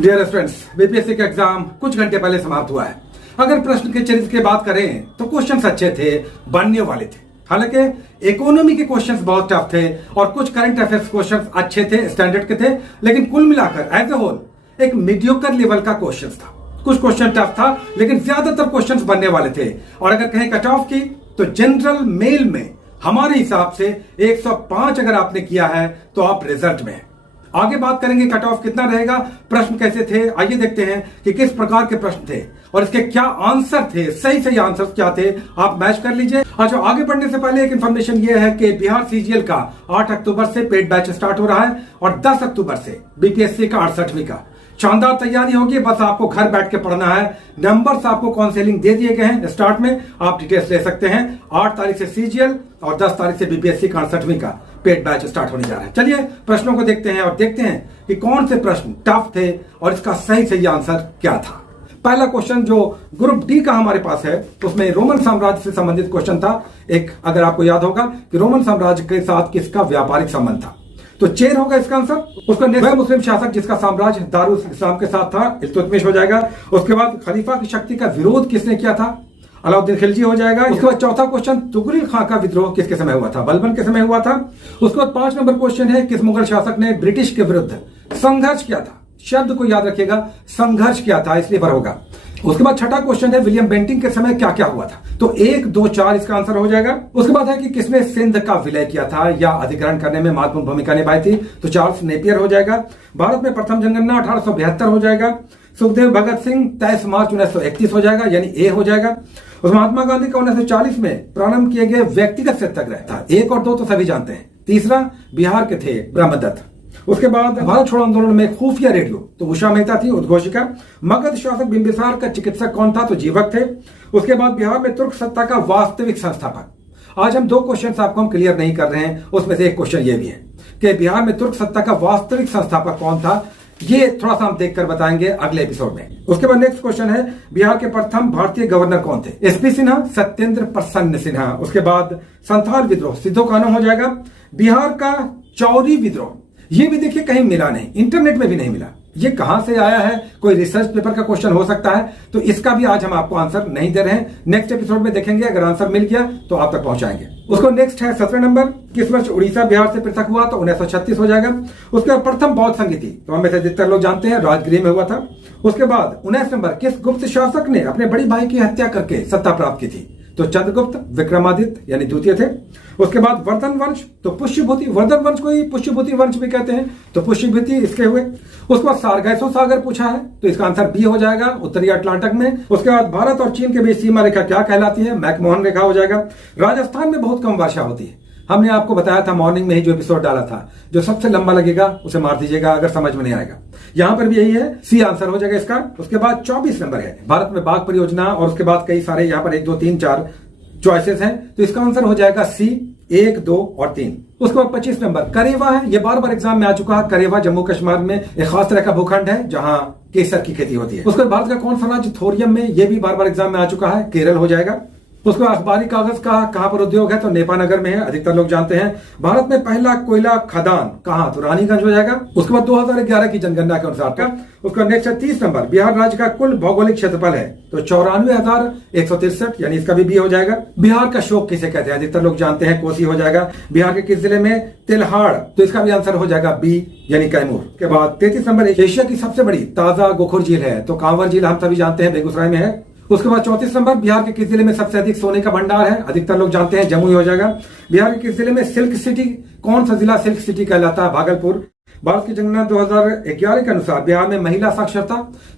Dear students, BPSC का exam कुछ घंटे पहले समाप्त हुआ है। अगर प्रश्न के चरित्र की बात करें तो क्वेश्चंस अच्छे थे, बनने वाले थे। हालांकि इकोनॉमी के क्वेश्चंस बहुत टफ थे और कुछ करंट अफेयर्स क्वेश्चंस अच्छे थे, स्टैंडर्ड के थे, लेकिन कुल मिलाकर एज ए होल एक मीडियोकर लेवल का क्वेश्चंस था। कुछ क्वेश्चन टफ था लेकिन ज्यादातर क्वेश्चंस बनने वाले थे। और अगर कहें कट ऑफ की तो जनरल मेल में हमारे हिसाब से 105 अगर आपने किया है तो आप रिजल्ट में हैं। आगे बात करेंगे कट ऑफ कितना रहेगा, प्रश्न कैसे थे, आइए देखते हैं कि किस प्रकार के प्रश्न थे और इसके क्या आंसर थे, सही सही आंसर क्या थे, आप मैच कर लीजिए। अच्छा, आगे बढ़ने से पहले एक इन्फॉर्मेशन ये है कि बिहार सीजीएल का 8 अक्टूबर से पेड बैच स्टार्ट हो रहा है और 10 अक्टूबर से बीपीएससी का 68वीं का। शानदार तैयारी होगी, बस आपको घर बैठ के पढ़ना है। नंबर्स आपको काउंसलिंग दे दिए गए हैं स्टार्ट में, आप डिटेल्स ले सकते हैं। 8 तारीख से सीजीएल और 10 तारीख से बीपीएससी का 68वीं का पेड बैच स्टार्ट होने जा रहा है। चलिए प्रश्नों को देखते हैं और देखते हैं कि कौन से प्रश्न टफ थे और इसका सही सही आंसर क्या था। पहला क्वेश्चन जो ग्रुप डी का हमारे पास है उसमें रोमन साम्राज्य से संबंधित क्वेश्चन था। एक अगर आपको याद होगा कि रोमन साम्राज्य के साथ किसका व्यापारिक संबंध था, तो चेर होगा इसका आंसर। उसका नेक्स्ट मुस्लिम शासक जिसका साम्राज्य दारुल इस्लाम के साथ था, इल्तुतमिश हो जाएगा। उसके बाद खलीफा की शक्ति का विरोध किसने किया था, अलाउद्दीन खिलजी हो जाएगा। उसके बाद चौथा क्वेश्चन तुगलक खां का विद्रोह किसके समय हुआ था, बलबन के समय हुआ था। उसके बाद 5 नंबर क्वेश्चन है किस मुगल शासक ने ब्रिटिश के विरुद्ध संघर्ष किया था, शब्द को याद रखिएगा, संघर्ष किया था, इसलिए भर होगा। उसके बाद छठा क्वेश्चन है विलियम बेंटिंग के समय क्या क्या हुआ था, तो 1, 2, 4 इसका आंसर हो जाएगा। उसके बाद है कि किसने सिंध का विलय किया था या अधिग्रहण करने में महत्वपूर्ण भूमिका निभाई थी, तो चार्ल्स नेपियर हो जाएगा। भारत में प्रथम जनगणना 1872 हो जाएगा। सुखदेव भगत सिंह 23 मार्च 1931 हो जाएगा, यानी ए हो जाएगा। उस महात्मा गांधी का 1940 में प्रारंभ किए गए व्यक्तिगत सत्याग्रह था, 1 और 2 तो सभी जानते हैं। तीसरा बिहार के थे ब्रह्मदत्त। उसके बाद भारत छोड़ो आंदोलन में खुफिया रेडियो, तो उषा मेहता थी उद्घोषिका। मगध शासक बिंबिसार का चिकित्सक कौन था, तो जीवक थे। उसके बाद बिहार में तुर्क सत्ता का वास्तविक संस्थापक। आज हम 2 क्वेश्चन आपको हम क्लियर नहीं कर रहे हैं, उसमें से एक क्वेश्चन ये भी है कि बिहार में तुर्क सत्ता का वास्तविक संस्थापक कौन था, ये थोड़ा सा हम देखकर बताएंगे अगले एपिसोड में। उसके बाद नेक्स्ट क्वेश्चन है बिहार के प्रथम भारतीय गवर्नर कौन थे, एसपी सिन्हा, सत्येंद्र प्रसन्न सिन्हा। उसके बाद संथाल विद्रोह सिद्धो कान्हू हो जाएगा। बिहार का चौरी विद्रोह, ये भी देखिए कहीं मिला नहीं, इंटरनेट में भी नहीं मिला, ये कहां से आया है, कोई रिसर्च पेपर का क्वेश्चन हो सकता है, तो इसका भी आज हम आपको आंसर नहीं दे रहे हैं। नेक्स्ट एपिसोड में देखेंगे, अगर आंसर मिल गया तो आप तक पहुंचाएंगे। उसको नेक्स्ट है 17 नंबर, किस वर्ष उड़ीसा बिहार से पृथक हुआ, तो 1936 हो जाएगा। उसके बाद प्रथम बौद्ध संगीति, तो हम में से अधिकतर लोग जानते हैं, राजगृह में हुआ था। उसके बाद 19 नंबर, किस गुप्त शासक ने अपने बड़ी भाई की हत्या करके सत्ता प्राप्त की थी, तो चंद्रगुप्त विक्रमादित्य यानी द्वितीय थे। उसके बाद वर्धन वंश, तो पुष्यभूति, वर्धन वंश को ही पुष्यभूति वंश भी कहते हैं, तो पुष्यभूति इसके हुए। उसके बाद सारगैसो सागर पूछा है, तो इसका आंसर बी हो जाएगा, उत्तरी अटलांटिक में। उसके बाद भारत और चीन के बीच सीमा रेखा क्या कहलाती है, मैकमोहन रेखा हो जाएगा। राजस्थान में बहुत कम वर्षा होती है, हमने आपको बताया था मॉर्निंग में ही जो एपिसोड डाला था, जो सबसे लंबा लगेगा उसे मार दीजिएगा अगर समझ में नहीं आएगा। यहां पर भी यही है, सी आंसर हो जाएगा इसका। उसके बाद 24 नंबर है भारत में बाघ परियोजना, और उसके बाद कई सारे यहाँ पर 1, 2, 3, 4 चॉइसेस हैं, तो इसका आंसर हो जाएगा सी, 1, 2 और 3। उसके बाद 25 नंबर करेवा है, ये बार बार एग्जाम में आ चुका है। करेवा जम्मू कश्मीर में एक खास तरह का भूखंड है जहां केसर की खेती होती है। उसके बाद भारत का कौन सा राज्य थोरियम में, ये भी बार बार एग्जाम में आ चुका है, केरल हो जाएगा। उसके बाद अखबारी कागज का कहां पर उद्योग है, तो नेपानगर में है, अधिकतर लोग जानते हैं। भारत में पहला कोयला खदान कहां, तो रानीगंज हो जाएगा। उसके बाद 2011 की जनगणना के अनुसार का। उसका नेक्स्ट है 30 नंबर, बिहार राज्य का कुल भौगोलिक क्षेत्रफल है, तो 94,163, यानी इसका भी बी हो जाएगा। बिहार का शोक किसे कहते हैं, अधिकतर लोग जानते हैं, कोसी हो जाएगा। बिहार के किस जिले में, तिलहाड़, तो इसका भी आंसर हो जाएगा बी, यानी कैमूर। के बाद 33 नंबर, एशिया की सबसे बड़ी ताजा गोखुर झील है, तो कांवर झील हम सभी जानते हैं, बेगूसराय में है। उसके बाद 34 नंबर, बिहार के किस जिले में सबसे अधिक सोने का भंडार है, अधिकतर लोग जानते हैं, जमुई हो जाएगा। बिहार के किस जिले में सिल्क सिटी, कौन सा जिला सिल्क सिटी कहलाता है, भागलपुर। भारत की जनगणना 2011 के अनुसार बिहार में महिला साक्षरता,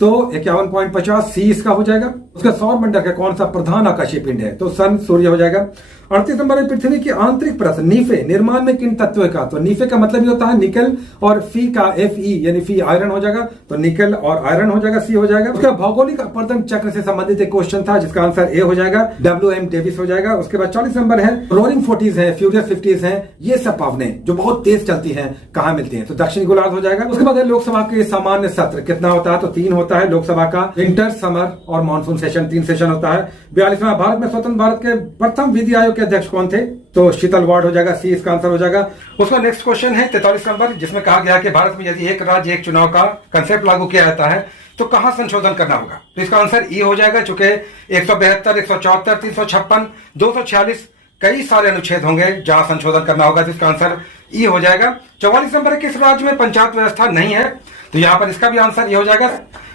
तो 51.50, सी इसका हो जाएगा। उसका सौर मंडल का कौन सा प्रधान आकाशीय पिंड है, तो सन, सूर्य हो जाएगा। 38 नंबर में पृथ्वी की आंतरिक परत नीफे निर्माण में किन तत्वों का, तो नीफे का मतलब ये होता है निकल, और फी का Fe यानी फी आयरन हो जाएगा, तो निकल और आयरन हो जाएगा, सी हो जाएगा। उसका भौगोलिक अपवर्तन चक्र से संबंधित एक क्वेश्चन था जिसका आंसर ए हो जाएगा, WM डेविस हो जाएगा। उसके बाद 40 नंबर है रोरिंग 40s है, फ्यूरियस 50s है, ये सब पावने जो बहुत तेज चलती हैं कहां मिलती हैं, तो दक्षिणी गोलार्ध हो जाएगा। उसके बाद है लोकसभा के सामान्य सत्र कितना होता है, तो 3 होता है लोकसभा का। विंटर, समर और मानसून सेशन 3 सेशन होता है। 42वां भारत में स्वतंत्र भारत के प्रथम विधि आयोग के अध्यक्ष कौन थे, तो शीतल वार्ड हो जाएगा, सी इसका आंसर हो जाएगा। उसका नेक्स्ट क्वेश्चन है 43 नंबर, जिसमें कहा गया कि भारत में यदि एक राज्य एक चुनाव का कंसेप्ट लागू किया जाता है तो कहां संशोधन करना होगा, तो इसका आंसर ई हो जाएगा। चूंकि 172, 174, 356, 246 कई सारे अनुच्छेद होंगे जहां संशोधन करना होगा, तो इसका आंसर ई हो जाएगा। 44 नंबर है किस राज्य में पंचायत व्यवस्था नहीं है, तो यहां पर इसका भी आंसर ये हो जाएगा।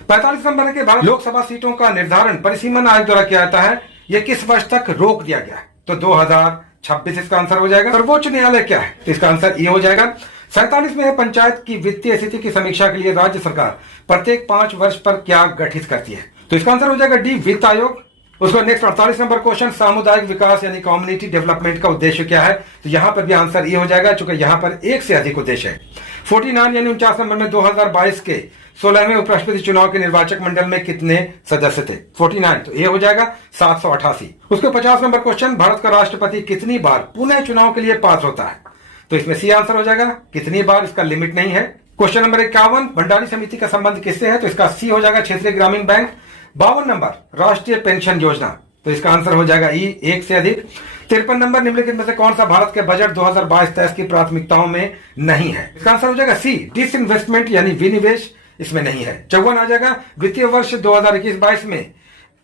45 नंबर है कि भारत लोकसभा सीटों का निर्धारण परिसीमन आयोग द्वारा किया जाता है, यह किस वर्ष तक रोक दिया गया है, तो 2026 इसका आंसर हो जाएगा। सर्वोच्च न्यायालय क्या है, तो इसका आंसर ये हो जाएगा। 47 में है पंचायत की वित्तीय स्थिति की समीक्षा के लिए राज्य सरकार प्रत्येक 5 वर्ष पर क्या गठित करती है, तो इसका आंसर हो जाएगा डी, वित्त आयोग। उसका नेक्स्ट 48 नंबर क्वेश्चन, सामुदायिक विकास यानी कम्युनिटी डेवलपमेंट का उद्देश्य क्या है, तो यहां पर भी आंसर ये हो जाएगा, चूंकि यहां पर एक से अधिक उद्देश्य है। 49 यानी 49 नंबर में 2022 के 16वें उपराष्ट्रपति चुनाव के निर्वाचक मंडल में कितने सदस्य थे, 49, तो ये हो जाएगा 788। उसके 50 नंबर क्वेश्चन, भारत का राष्ट्रपति कितनी बार पुनः चुनाव के लिए पात्र होता है, तो इसमें सी आंसर हो जाएगा, कितनी बार, इसका लिमिट नहीं है। क्वेश्चन नंबर 51, भंडारी समिति का संबंध किससे है, तो इसका सी हो जाएगा, क्षेत्रीय ग्रामीण बैंक। 52 नंबर, राष्ट्रीय पेंशन योजना, तो इसका आंसर हो जाएगा ई, एक से अधिक। 53 नंबर, निम्नलिखित में से कौन सा भारत के बजट 2022-23 की प्राथमिकताओं में नहीं है, इसका आंसर हो जाएगा सी, डिसइन्वेस्टमेंट यानी विनिवेश इसमें नहीं है। 54 आ जाएगा, वित्तीय वर्ष 2021-22 में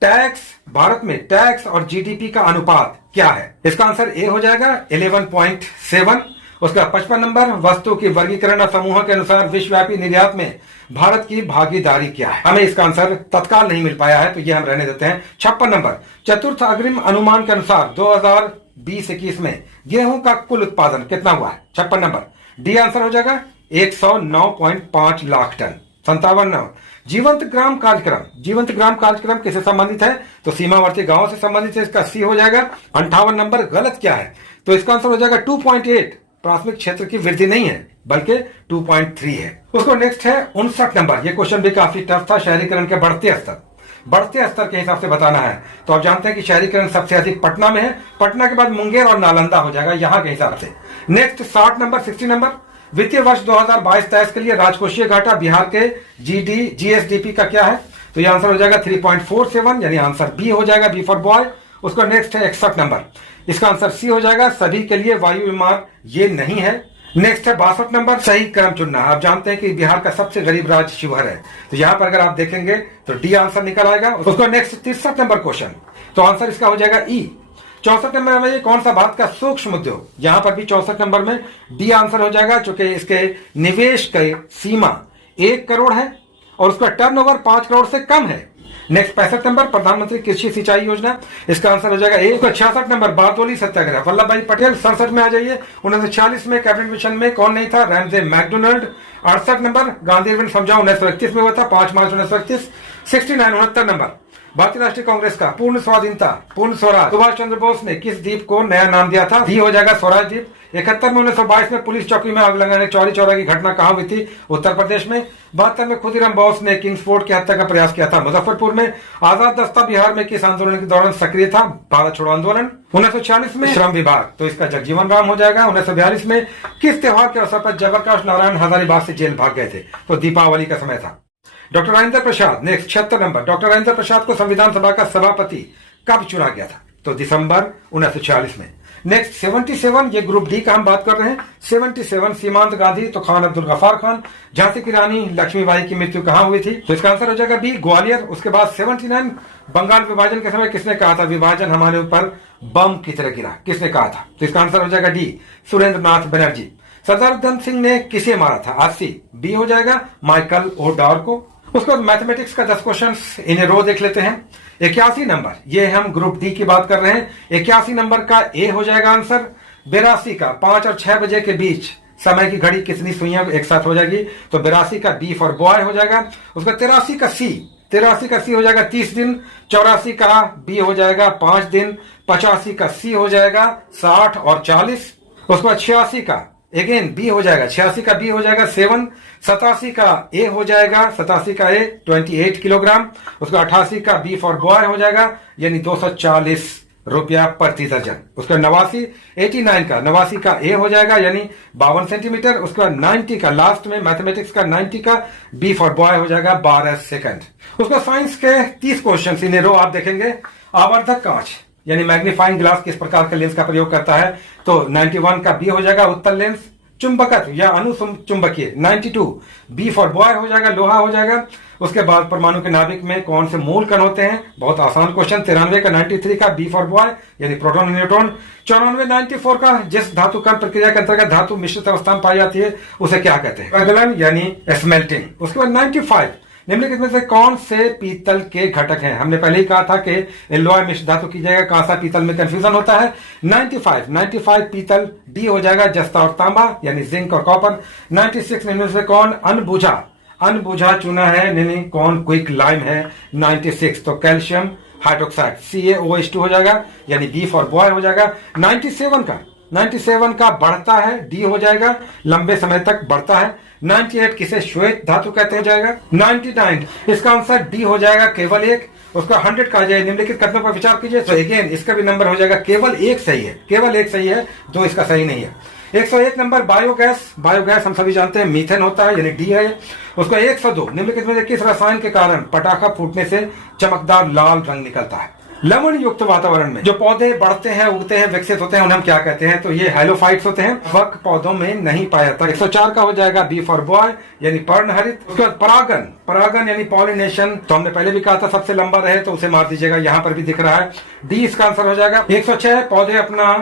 टैक्स, भारत में टैक्स और जीडीपी का अनुपात क्या है, इसका आंसर ए हो जाएगा, 11.7। उसका 55 नंबर, वस्तु की वर्गीकरण समूह के अनुसार विश्वव्यापी निर्यात में भारत की भागीदारी क्या है, हमें इसका आंसर तत्काल नहीं मिल पाया है, तो ये हम रहने देते हैं। 56 नंबर, चतुर्थ अग्रिम अनुमान के अनुसार 2020-21 में गेहूं का कुल उत्पादन कितना हुआ है, 56 नंबर, डी आंसर हो जाएगा, 109.5 लाख टन। 57 नंबर, जीवंत ग्राम कार्यक्रम, जीवंत ग्राम कार्यक्रम किससे संबंधित है, तो सीमावर्ती गांवों से संबंधित है, इसका सी हो जाएगा। 58 नंबर, गलत क्या है, तो इसका आंसर हो जाएगा 2.8, प्राथमिक क्षेत्र की वृद्धि नहीं है बल्कि 2.3 है। उसको नेक्स्ट है 59 नंबर, ये क्वेश्चन भी काफी टफ था, शहरीकरण के बढ़ते स्तर के हिसाब से बताना है, तो आप जानते हैं कि शहरीकरण सबसे अधिक पटना में है, पटना के बाद मुंगेर और नालंदा हो जाएगा यहाँ के हिसाब से। नेक्स्ट 60 नंबर, 60 नंबर, वित्तीय वर्ष 2022-23 के लिए राजकोषीय घाटा बिहार के जीएसडीपी का क्या है, तो ये आंसर हो जाएगा 3.47, यानी आंसर बी हो जाएगा, बी फॉर बॉय। उसका नेक्स्ट है 61 नंबर, इसका आंसर सी हो जाएगा, सभी के लिए वायु विमान ये नहीं है। नेक्स्ट है 62 नंबर, सही क्रम चुनना। आप जानते हैं कि बिहार का सबसे गरीब राज्य शिवहर है, तो यहां पर अगर आप देखेंगे तो डी आंसर निकल आएगा। उसका नेक्स्ट 63 नंबर क्वेश्चन, तो आंसर इसका हो जाएगा ई। 64 नंबर में कौन सा भारत का सूक्ष्म उद्योग, यहां पर भी 64 नंबर में डी आंसर हो जाएगा, चूंकि इसके निवेश की सीमा 1 करोड़ है और उसका टर्नओवर 5 करोड़ से कम है। नेक्स्ट 65 नंबर, प्रधानमंत्री कृषि सिंचाई योजना, इसका आंसर हो जाएगा ए। 66 नंबर, बारदोली सत्याग्रह, वल्लभ भाई पटेल। 67 में आ जाइए, 1946 में कैबिनेट मिशन में कौन नहीं था, Ramsay MacDonald. 68 number, Gandhi Irwin समझौता 1931 में हुआ था, 5 मार्च 1931। 69 नंबर, भारतीय राष्ट्रीय कांग्रेस का पूर्ण स्वाधीनता, पूर्ण स्वराज, सुभाष चंद्र बोस ने किस द्वीप को नया नाम दिया था, डी हो जाएगा स्वराज द्वीप। 71 में 1922 में पुलिस चौकी में आग लगाने चौरी चौरा की घटना कहां हुई थी, उत्तर प्रदेश में। 72 में खुदीराम बोस ने किंग्सफोर्ड की हत्या का प्रयास किया था, मुजफ्फरपुर में। आजाद दस्ता बिहार में किस आंदोलन के दौरान सक्रिय था, भारत छोड़ो आंदोलन। 1946 में श्रम विभाग, तो इसका जगजीवन राम हो जाएगा। 1942 में किस त्योहार के अवसर पर जयप्रकाश नारायण हजारीबाग से जेल भाग गए थे, तो दीपावली का समय था। Doctor Rajendra Prasad, next 76 number, doctor Rajendra Prasad को संविधान सभा का सभापति कब चुना गया था, तो दिसंबर 1946 में। नेक्स्ट 77, ये ग्रुप डी का हम बात कर रहे हैं। 77, सीमांत गांधी तो खान अब्दुल गफार खान। झांसी की रानी लक्ष्मीबाई की मृत्यु कहां हुई थी, तो इसका आंसर हो जाएगा बी, ग्वालियर। उसके बाद 79, बंगाल विभाजन के समय किसने कहा था, विभाजन हमारे ऊपर बम की तरह गिरा, किसने कहा था, तो इसका आंसर हो जाएगा डी, सुरेंद्र नाथ बनर्जी। सरदार उधम सिंह ने किसे मारा था, आरसी, बी हो जाएगा, माइकल ओडार को। उसके बाद मैथमेटिक्स का 10 क्वेश्चन इन रो देख लेते हैं। 81 नंबर, ये हम ग्रुप डी की बात कर रहे हैं। 81 नंबर का ए हो जाएगा आंसर। 82 का 5 और 6 बजे के बीच समय की घड़ी कितनी सुइयां एक साथ हो जाएगी, तो 82 का बी फॉर बॉय हो जाएगा। उसका 83 का सी हो जाएगा 30 दिन। 84 का बी हो जाएगा 5 दिन। 85 का सी हो जाएगा 60 और 40। उसके बाद 86 का अगेन बी हो जाएगा, 86 का बी हो जाएगा 7। 87 का ए हो जाएगा, 87 का ए 28 किलोग्राम। उसका 88 का बी फॉर बॉय हो जाएगा, यानी 240 रुपया प्रति दर्जन। उसके बाद 89 का ए हो जाएगा यानी 52 सेंटीमीटर। उसके बाद 90 का लास्ट में मैथमेटिक्स का 90 का बी फॉर बॉय हो जाएगा 12 सेकंड। उसको साइंस के 30 क्वेश्चन इन रो आप देखेंगे। आवर्धक कांच यानी मैग्नीफाइंग ग्लास किस प्रकार के लेंस का प्रयोग करता है, तो 91 का बी हो जाएगा उत्तल लेंस। चुंबकत्व या अनुचुंबकीय 92 बी फॉर बॉय हो जाएगा, लोहा हो जाएगा। उसके बाद परमाणु के नाभिक में कौन से मूल कण होते हैं, बहुत आसान क्वेश्चन। 93 का 93 का बी फॉर बॉय यानी प्रोटॉन न्यूट्रॉन। 94 94 का जिस धातु कण प्रक्रिया के अंतर्गत धातु मिश्रित अवस्था में पाई जाती है उसे क्या कहते हैं, प्रगलन यानी स्मेल्टिंग। उसके बाद 95 निम्नलिखित में से कौन से पीतल के घटक हैं, हमने पहले ही कहा था कि एल्लॉय मिश्र धातु की जगह कांसा पीतल में कंफ्यूजन होता है। 95 पीतल डी हो जाएगा, जस्ता और तांबा यानी जिंक और कॉपर। 96 निम्न से कौन अनबुझा चूना है, यानी कौन क्विक लाइम है। 96 तो कैल्शियम हाइड्रोक्साइड CaOH2 हो जाएगा यानी बी फॉर बॉय हो जाएगा। 97 का बढ़ता है, डी हो जाएगा, लंबे समय तक बढ़ता है। 98 किसे श्वेत धातु कहते हैं जाएगा। 99 इसका आंसर डी हो जाएगा, केवल एक। उसका 100 का जाए निम्नलिखित कथनों पर विचार कीजिए, तो अगेन इसका भी नंबर हो जाएगा, केवल एक सही है, दो इसका सही नहीं है। 101 नंबर बायोगैस हम सभी जानते हैं मीथेन होता है यानी डी है। उसका 102 निम्नलिखित में से किस रसायन के कारण पटाखा फूटने से चमकदार लाल रंग निकलता है। लवण युक्त वातावरण में जो पौधे बढ़ते हैं, उगते हैं, विकसित होते हैं उन्हें हम क्या कहते हैं, तो ये हेलोफाइट्स होते हैं। वक पौधों में नहीं पाया जाता। 104 का हो जाएगा बी फॉर बॉय यानी पर्णहरित। उसके बाद परागन यानी पॉलिनेशन, तो हमने पहले भी कहा था सबसे लंबा रहे तो उसे मार दीजिएगा, यहाँ पर भी दिख रहा है, डी इसका आंसर हो जाएगा। 106 पौधे अपना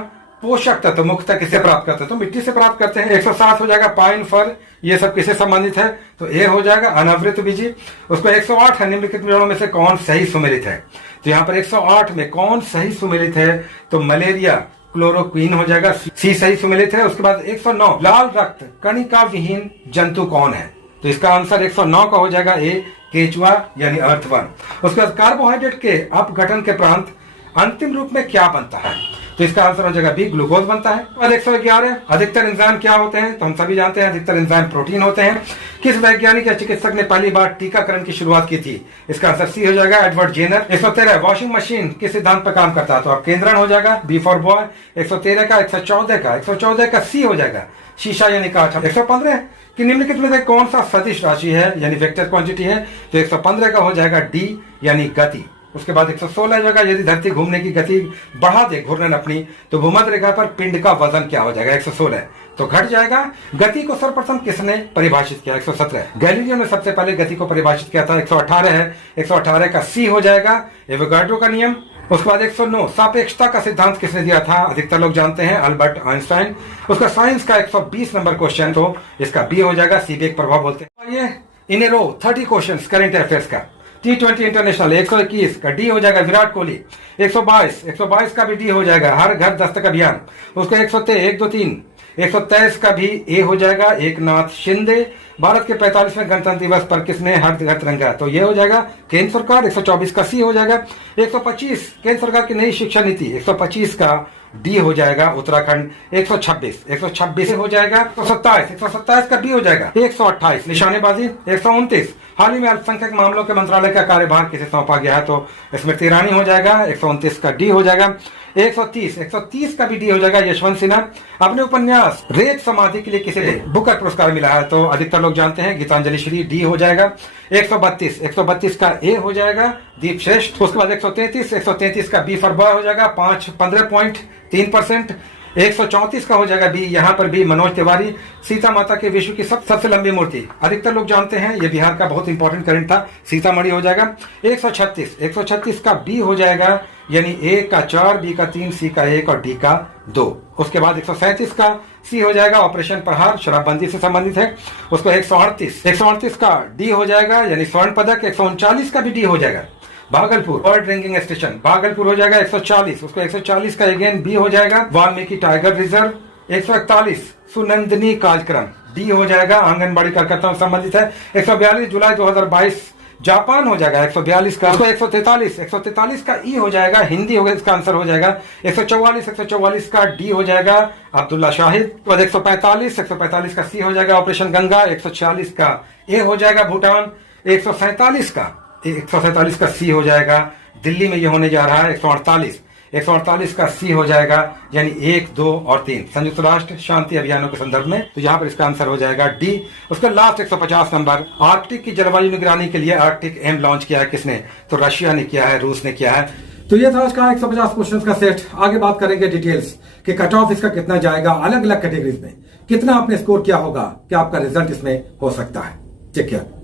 पोषक तत्व मुख्यतः किससे प्राप्त करते हैं, तो मिट्टी से प्राप्त करते हैं। 107 हो जाएगा पाइन फल, ये सब किससे संबंधित है, तो ए हो जाएगा अनावृत बीजी। उसको 108 है निम्नलिखित विवरणों में से कौन सही सुमेलित है, तो यहाँ पर 108 में कौन सही सुमेलित है, तो मलेरिया क्लोरोक्वीन हो जाएगा, सी सही सुमेलित है। उसके बाद 109 लाल रक्त कणिका विहीन जंतु कौन है, तो इसका आंसर 109 का हो जाएगा ए केचुआ यानी अर्थवर्म। उसके बाद कार्बोहाइड्रेट के अपघटन के प्रांत अंतिम रूप में क्या बनता है, तो इसका आंसर हो जाएगा बी ग्लूकोज बनता है। अब 111 अधिकतर एंजाइम क्या होते हैं, तो हम सभी जानते हैं अधिकतर एंजाइम प्रोटीन होते हैं। किस वैज्ञानिक या चिकित्सक ने पहली बार टीकाकरण की शुरुआत की थी, इसका आंसर सी हो जाएगा एडवर्ड जेनर। 113 वॉशिंग मशीन किस सिद्धांत पर काम करता है, तो अब केंद्रण हो जाएगा बी फॉर बॉय। 113 का 114 का सी हो जाएगा शीशा यानी कांच। 115 कि निम्नलिखित में से कौन सा सदिश राशि है यानी वेक्टर क्वांटिटी है, तो 115 का हो जाएगा डी यानी गति। उसके बाद 116 जगह यदि धरती घूमने की गति बढ़ा दे घूर्णन अपनी, तो भूमध्य रेखा पर पिंड का वजन क्या हो जाएगा, 116 तो घट जाएगा। गति को सर्वप्रथम किसने परिभाषित किया, 117 गैलीलियो ने सबसे पहले गति को परिभाषित किया था। 118 है, 118 का सी हो जाएगा एवोगाड्रो का नियम। उसके बाद 109 सापेक्षता का सिद्धांत किसने दिया था, अधिकतर लोग जानते हैं अल्बर्ट आइंस्टाइन। उसका साइंस का 120 नंबर क्वेश्चन, तो इसका बी हो जाएगा, सीबेक प्रभाव बोलते हैं। ये इन ए रो 30 क्वेश्चन करंट अफेयर्स का। T20 इंटरनेशनल 121 का डी हो जाएगा विराट कोहली। 122 का भी डी हो जाएगा हर घर दस्तक अभियान। उसको 123 का भी ए हो जाएगा एकनाथ शिंदे। भारत के 45वें गणतंत्र दिवस पर किसने हर घर तिरंगा, तो ये हो जाएगा केंद्र सरकार। 124 का सी हो जाएगा। 125 केंद्र सरकार की नई शिक्षा नीति, 125 का डी हो जाएगा उत्तराखंड। 126 हो जाएगा। 127 का डी हो जाएगा। 128 निशानेबाजी। 129 हाल ही में अल्पसंख्यक मामलों के मंत्रालय का कार्यभार किसे सौंपा गया है, तो स्मृति ईरानी हो जाएगा। 129 का डी हो जाएगा। 130 का भी डी हो जाएगा यशवंत सिन्हा। अपने उपन्यास रेत समाधि के लिए किसे बुकर पुरस्कार मिला है, तो अधिकतर लोग जानते हैं गीतांजलि श्री, डी हो जाएगा। 132 का ए हो जाएगा दीप श्रेष्ठ। उसके बाद 133 का बी फॉर बॉय हो जाएगा 15.3%। 134 का हो जाएगा बी, यहाँ पर भी मनोज तिवारी। सीता माता के विश्व की सबसे लंबी मूर्ति, अधिकतर लोग जानते हैं, ये बिहार का बहुत इंपॉर्टेंट करंट था, सीतामढ़ी हो जाएगा। 136 का बी हो जाएगा यानी ए का 4, बी का 3, सी का 1 और डी का 2। उसके बाद 137 का सी हो जाएगा ऑपरेशन प्रहार, शराबबंदी से संबंधित है। उसको 138 का डी हो जाएगा यानी स्वर्ण पदक। 139 का भी डी हो जाएगा Bhagalpur bird drinking station, Bhagalpur हो जाएगा। 140 उसको 140 का अगेन बी हो जाएगा वाल्मीकि टाइगर रिजर्व। 141 सुनंदनी कार्यक्रम, डी हो जाएगा आंगनबाड़ी कार्यकर्ताओं से संबंधित है। 142 जुलाई 2022 जापान हो जाएगा 142 का। 143 का ई हो जाएगा हिंदी होगा, इसका आंसर हो जाएगा। 144 का डी हो जाएगा अब्दुल्ला शाहिद। 145 का सी हो जाएगा ऑपरेशन गंगा। 146 का ए हो जाएगा भूटान। 147 का सी हो जाएगा दिल्ली में ये होने जा रहा है। 148 का सी हो जाएगा, यानी 1, 2 और 3 संयुक्त राष्ट्र शांति अभियानों के संदर्भ में। तो यहाँ पर इसका आंसर हो जाएगा डी। उसका लास्ट 150 नंबर, आर्कटिक की जलवायु निगरानी के लिए आर्कटिक एम लॉन्च किया है किसने? तो रशिया ने किया है, रूस ने किया है। तो ये था आज का 150 क्वेश्चन का सेट। आगे बात करेंगे डिटेल्स कि कट ऑफ इसका कितना जाएगा, अलग अलग कैटेगरीज में कितना आपने स्कोर किया होगा, क्या आपका रिजल्ट इसमें हो सकता है। Take care.